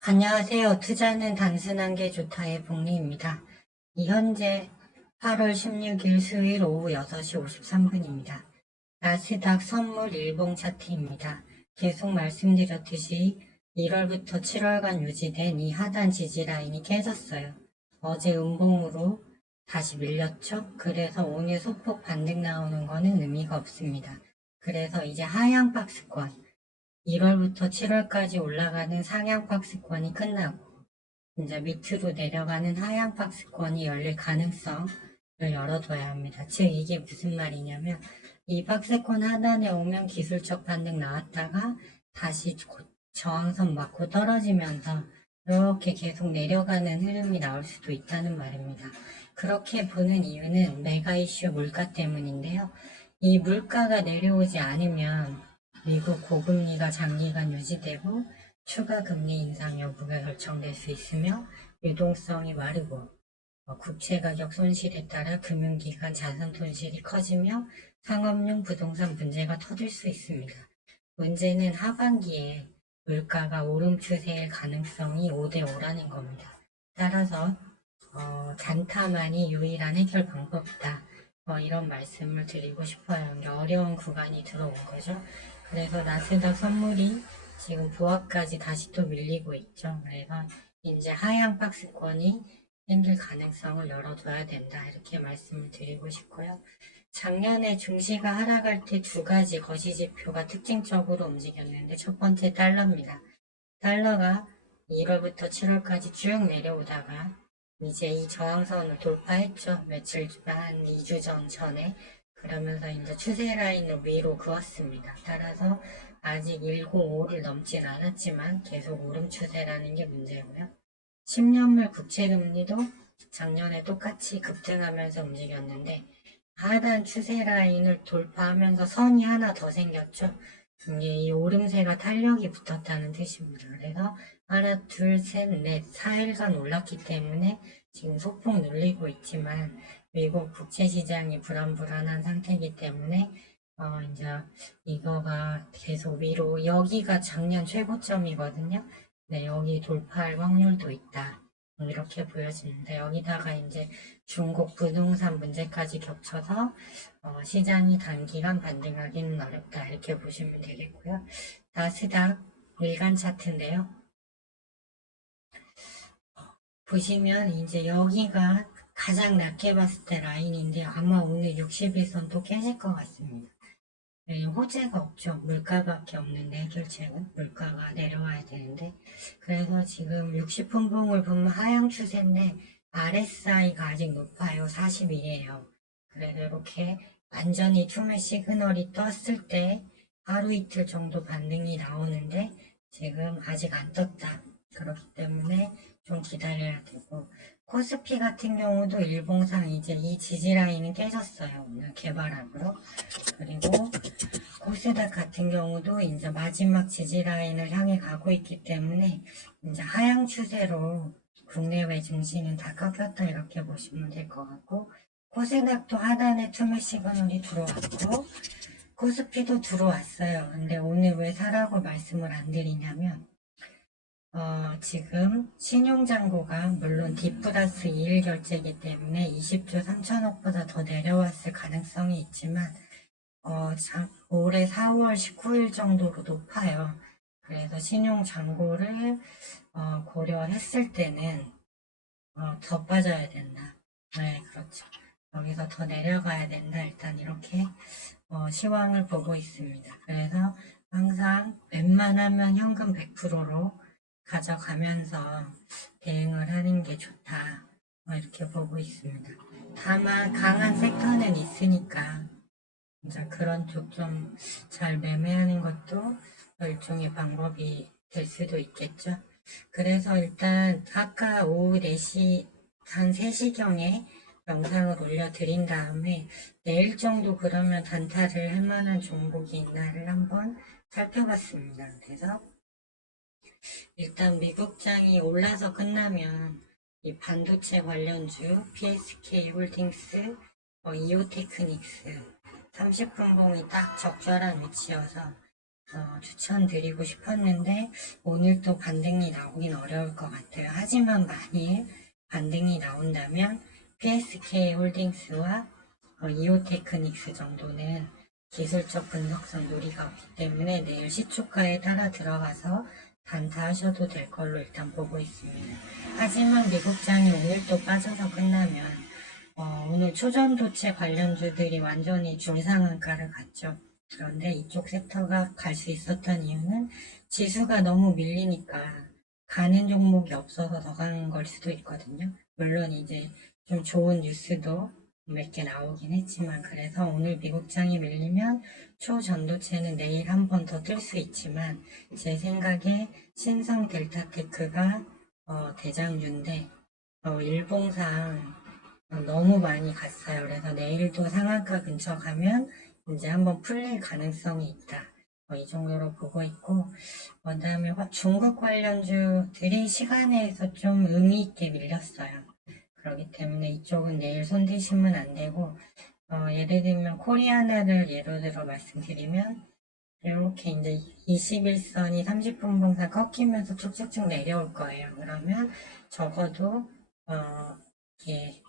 안녕하세요. 투자는 단순한 게 좋다의 복리입니다. 현재 8월 16일 수요일 오후 6시 53분입니다. 나스닥 선물 일봉 차트입니다. 계속 말씀드렸듯이 1월부터 7월간 유지된 이 하단 지지 라인이 깨졌어요. 어제 음봉으로 다시 밀렸죠. 그래서 오늘 소폭 반등 나오는 거는 의미가 없습니다. 그래서 이제 하향 박스권 1월부터 7월까지 올라가는 상향 박스권이 끝나고 이제 밑으로 내려가는 하향 박스권이 열릴 가능성을 열어둬야 합니다. 즉 이게 무슨 말이냐면 이 박스권 하단에 오면 기술적 반등 나왔다가 다시 저항선 맞고 떨어지면서 이렇게 계속 내려가는 흐름이 나올 수도 있다는 말입니다. 그렇게 보는 이유는 메가 이슈 물가 때문인데요. 이 물가가 내려오지 않으면 미국 고금리가 장기간 유지되고 추가 금리 인상 여부가 결정될 수 있으며 유동성이 마르고 국채 가격 손실에 따라 금융기관 자산 손실이 커지며 상업용 부동산 문제가 터질 수 있습니다. 문제는 하반기에 물가가 오름 추세일 가능성이 5대5라는 겁니다. 따라서 잔타만이 유일한 해결 방법이다. 이런 말씀을 드리고 싶어요. 어려운 구간이 들어온 거죠. 그래서 나스닥 선물이 지금 보합까지 다시 또 밀리고 있죠. 그래서 이제 하향 박스권이 생길 가능성을 열어둬야 된다. 이렇게 말씀을 드리고 싶고요. 작년에 증시가 하락할 때 두 가지 거시지표가 특징적으로 움직였는데 첫 번째 달러입니다. 달러가 1월부터 7월까지 쭉 내려오다가 이제 이 저항선을 돌파했죠. 며칠 한 2주 전에. 그러면서 이제 추세 라인을 위로 그었습니다. 따라서 아직 105를 넘진 않았지만 계속 오름 추세라는 게 문제고요. 10년물 국채금리도 작년에 똑같이 급등하면서 움직였는데 하단 추세 라인을 돌파하면서 선이 하나 더 생겼죠. 이게 이 오름세가 탄력이 붙었다는 뜻입니다. 그래서 하나, 둘, 셋, 넷, 4일간 올랐기 때문에 지금 소폭 눌리고 있지만 미국 국채시장이 불안불안한 상태이기 때문에 이제 이거가 계속 위로 여기가 작년 최고점이거든요. 네, 여기 돌파할 확률도 있다. 이렇게 보여집니다. 여기다가 이제 중국 부동산 문제까지 겹쳐서 시장이 단기간 반등하기는 어렵다. 이렇게 보시면 되겠고요. 나스닥 일간 차트인데요. 보시면 이제 여기가 가장 낮게 봤을 때 라인인데 아마 오늘 60일선도 깨질 것 같습니다. 네, 호재가 없죠. 물가밖에 없는데 해결책은 물가가 내려와야 되는데 그래서 지금 60분봉을 보면 하향 추세인데 RSI가 아직 높아요. 40이에요. 그래서 이렇게 완전히 투매 시그널이 떴을 때 하루 이틀 정도 반등이 나오는데 지금 아직 안 떴다. 그렇기 때문에 좀 기다려야 되고 코스피 같은 경우도 일봉상 이제 이 지지라인은 깨졌어요. 오늘 개발학으로. 그리고 코스닥 같은 경우도 이제 마지막 지지라인을 향해 가고 있기 때문에 이제 하향 추세로 국내외 증시는 다 꺾였다 이렇게 보시면 될 것 같고 코스닥도 하단에 투매 시그널이 들어왔고 코스피도 들어왔어요. 근데 오늘 왜 사라고 말씀을 안 드리냐면 지금 신용잔고가 물론 D 플러스 2일 결제이기 때문에 20조 3천억보다 더 내려왔을 가능성이 있지만 올해 4월 19일 정도로 높아요. 그래서 신용잔고를 고려했을 때는 더 빠져야 된다. 네, 그렇죠. 여기서 더 내려가야 된다. 일단 이렇게 시황을 보고 있습니다. 그래서 항상 웬만하면 현금 100%로 가져가면서 대응을 하는 게 좋다. 이렇게 보고 있습니다. 다만 강한 섹터는 있으니까 이제 그런 쪽 좀 잘 매매하는 것도 일종의 방법이 될 수도 있겠죠. 그래서 일단 아까 오후 4시, 한 3시경에 영상을 올려드린 다음에 내일 정도 그러면 단타를 할 만한 종목이 있나를 한번 살펴봤습니다. 그래서 일단 미국장이 올라서 끝나면 이 반도체 관련주, PSK 홀딩스, 이오테크닉스 30분봉이 딱 적절한 위치여서 추천드리고 싶었는데 오늘 또 반등이 나오긴 어려울 것 같아요. 하지만 만일 반등이 나온다면 PSK 홀딩스와 이오테크닉스 정도는 기술적 분석성 무리가 없기 때문에 내일 시초가에 따라 들어가서 단타하셔도 될 걸로 일단 보고 있습니다. 하지만 미국장이 오늘 또 빠져서 끝나면 오늘 초전도체 관련주들이 완전히 중상한가를 갔죠. 그런데 이쪽 섹터가 갈 수 있었던 이유는 지수가 너무 밀리니까 가는 종목이 없어서 더 가는 걸 수도 있거든요. 물론 이제 좀 좋은 뉴스도 몇 개 나오긴 했지만 그래서 오늘 미국장이 밀리면 초전도체는 내일 한 번 더 뜰 수 있지만 제 생각에 신성 델타테크가 대장주인데 일봉상 너무 많이 갔어요. 그래서 내일도 상한가 근처 가면 이제 한번 풀릴 가능성이 있다. 이 정도로 보고 있고, 그 다음에 중국 관련주들이 시간에서 좀 의미 있게 밀렸어요. 그렇기 때문에 이쪽은 내일 손대시면 안 되고, 예를 들면 코리아나를 예로 들어 말씀드리면, 이렇게 이제 21선이 30분 봉사 꺾이면서 쭉쭉쭉 내려올 거예요. 그러면 적어도, 이렇게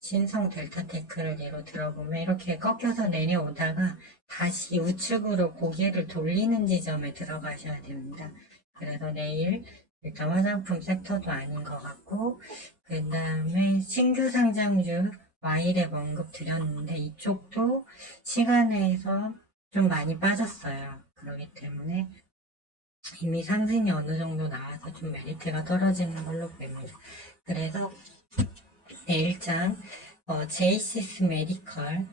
신성 델타테크를 예로 들어보면 이렇게 꺾여서 내려오다가 다시 우측으로 고개를 돌리는 지점에 들어가셔야 됩니다. 그래서 내일 일단 화장품 섹터도 아닌 것 같고 그 다음에 신규 상장주 와일에 언급 드렸는데 이쪽도 시간에서 좀 많이 빠졌어요. 그렇기 때문에 이미 상승이 어느 정도 나와서 좀 메리트가 떨어지는 걸로 보입니다. 그래서 내일장 제이시스 메디컬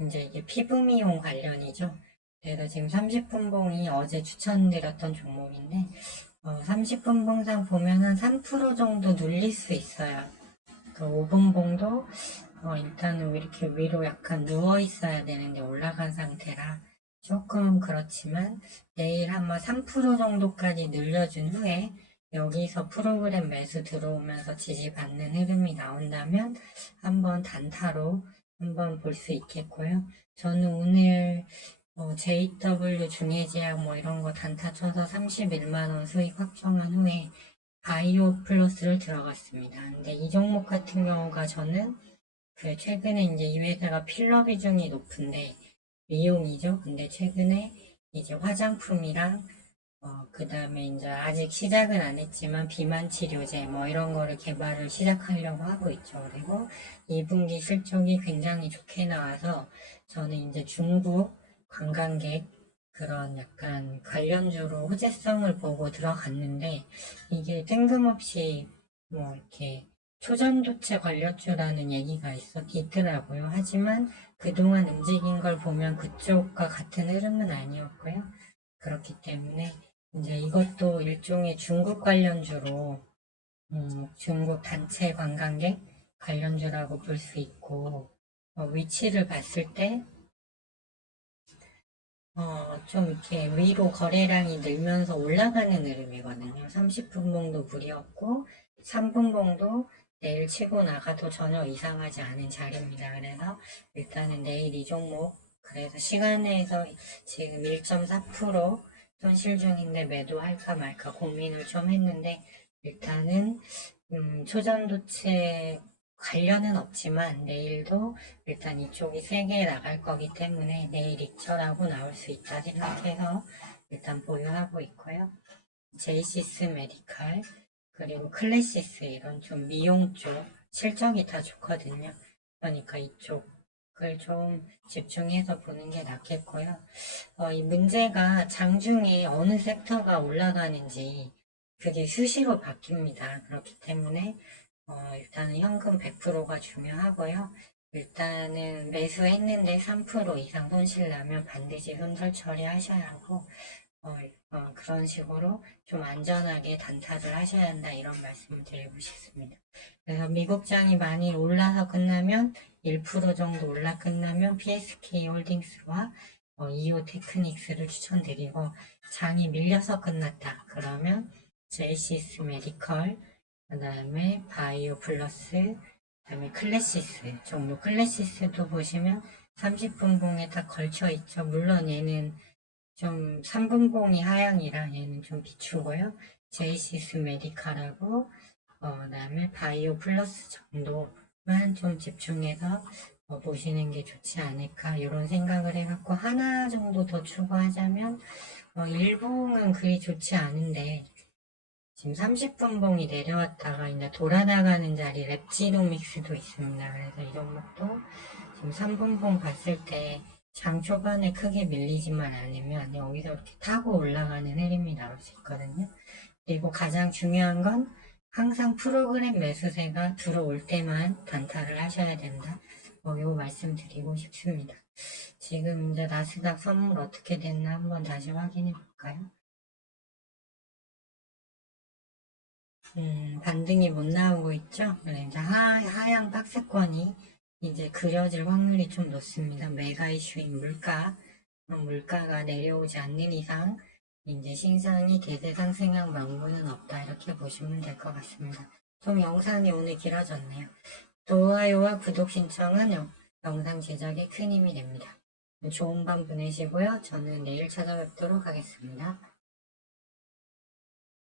이제 이게 피부 미용 관련이죠. 그래서 지금 30분 봉이 어제 추천드렸던 종목인데 30분 봉상 보면 한 3% 정도 눌릴 수 있어요. 그 5분 봉도 일단은 이렇게 위로 약간 누워 있어야 되는데 올라간 상태라 조금 그렇지만 내일 아마 3% 정도까지 늘려준 후에 여기서 프로그램 매수 들어오면서 지지받는 흐름이 나온다면 한번 단타로 한번 볼 수 있겠고요. 저는 오늘 JW 중해제약 뭐 이런 거 단타 쳐서 31만원 수익 확정한 후에 바이오 플러스를 들어갔습니다. 근데 이 종목 같은 경우가 저는 최근에 이제 이 회사가 필러 비중이 높은데 미용이죠. 근데 최근에 이제 화장품이랑 그 다음에 이제 아직 시작은 안 했지만 비만 치료제 뭐 이런 거를 개발을 시작하려고 하고 있죠. 그리고 2분기 실적이 굉장히 좋게 나와서 저는 이제 중국 관광객 그런 약간 관련주로 호재성을 보고 들어갔는데 이게 뜬금없이 뭐 이렇게 초전도체 관련주라는 얘기가 있더라고요. 하지만 그동안 움직인 걸 보면 그쪽과 같은 흐름은 아니었고요. 그렇기 때문에 이제 이것도 일종의 중국 관련주로 중국 단체 관광객 관련주라고 볼 수 있고 위치를 봤을 때 좀 이렇게 위로 거래량이 늘면서 올라가는 흐름이거든요. 30분 봉도 무리였고 3분 봉도 내일 치고 나가도 전혀 이상하지 않은 자리입니다. 그래서 일단은 내일 이 종목 그래서 시간에서 지금 1.4% 손실 중인데 매도할까 말까 고민을 좀 했는데 일단은 초전도체 관련은 없지만 내일도 일단 이쪽이 3개 나갈 거기 때문에 내일 익절하고 나올 수 있다 생각해서 일단 보유하고 있고요. 제이시스 메디칼 그리고 클래시스 이런 좀 미용 쪽 실적이 다 좋거든요. 그러니까 이쪽을 좀 집중해서 보는 게 낫겠고요. 이 문제가 장중에 어느 섹터가 올라가는지 그게 수시로 바뀝니다. 그렇기 때문에 일단은 현금 100%가 중요하고요. 일단은 매수했는데 3% 이상 손실 나면 반드시 손절 처리하셔야 하고 그런 식으로 좀 안전하게 단타를 하셔야 한다 이런 말씀을 드리고 싶습니다. 그래서 미국장이 많이 올라서 끝나면 1% 정도 올라 끝나면 PSK 홀딩스와 이오 테크닉스를 추천드리고 장이 밀려서 끝났다 그러면 제이시스 메디컬 그 다음에 바이오 플러스 그 다음에 클래시스 종목 클래시스도 보시면 30분 봉에 다 걸쳐 있죠. 물론 얘는 좀 3분봉이 하향이라 얘는 좀 비추고요. 제이시스 메디카라고 그다음에 바이오 플러스 정도만 좀 집중해서 보시는 게 좋지 않을까 이런 생각을 해갖고 하나 정도 더 추가하자면 일봉은 그리 좋지 않은데 지금 30분봉이 내려왔다가 이제 돌아나가는 자리 랩지노믹스도 있습니다. 그래서 이런 것도 지금 3분봉 봤을 때 장 초반에 크게 밀리지만 않으면 여기서 이렇게 타고 올라가는 흐름이 나올 수 있거든요. 그리고 가장 중요한 건 항상 프로그램 매수세가 들어올 때만 단타를 하셔야 된다. 요 말씀 드리고 싶습니다. 지금 이제 나스닥 선물 어떻게 됐나 한번 다시 확인해 볼까요? 반등이 못 나오고 있죠? 이제 하향 박스권이 이제 그려질 확률이 좀 높습니다. 메가 이슈인 물가가 내려오지 않는 이상 이제 신상이 대세 상승한 명분은 없다 이렇게 보시면 될 것 같습니다. 좀 영상이 오늘 길어졌네요. 좋아요와 구독 신청은 영상 제작에 큰 힘이 됩니다. 좋은 밤 보내시고요. 저는 내일 찾아뵙도록 하겠습니다.